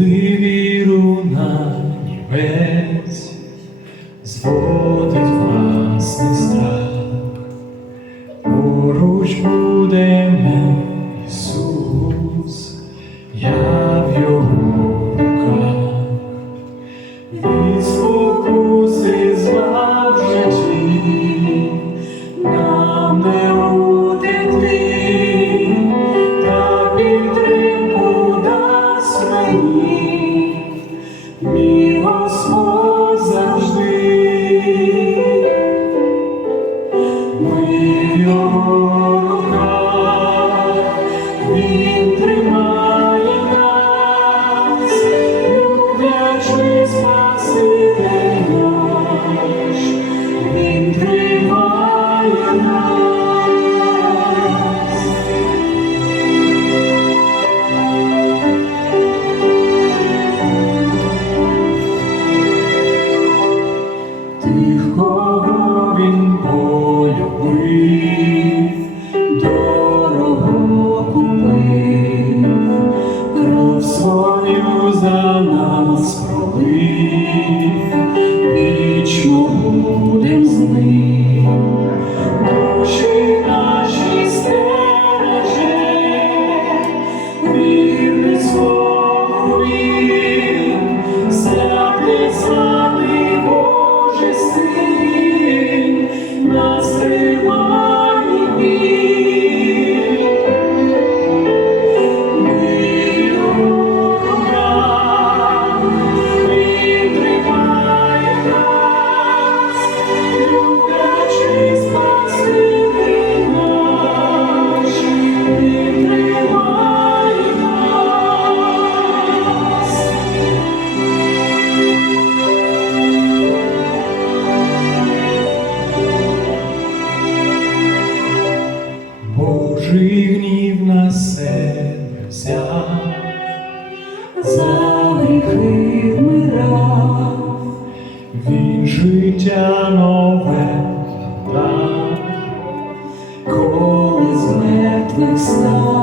коли віру на нівець зводить власний страх, поруч буде. Зроби гнів на себе взяв, за гріхи вмирав, він життя нове дав, коли з мертвих став.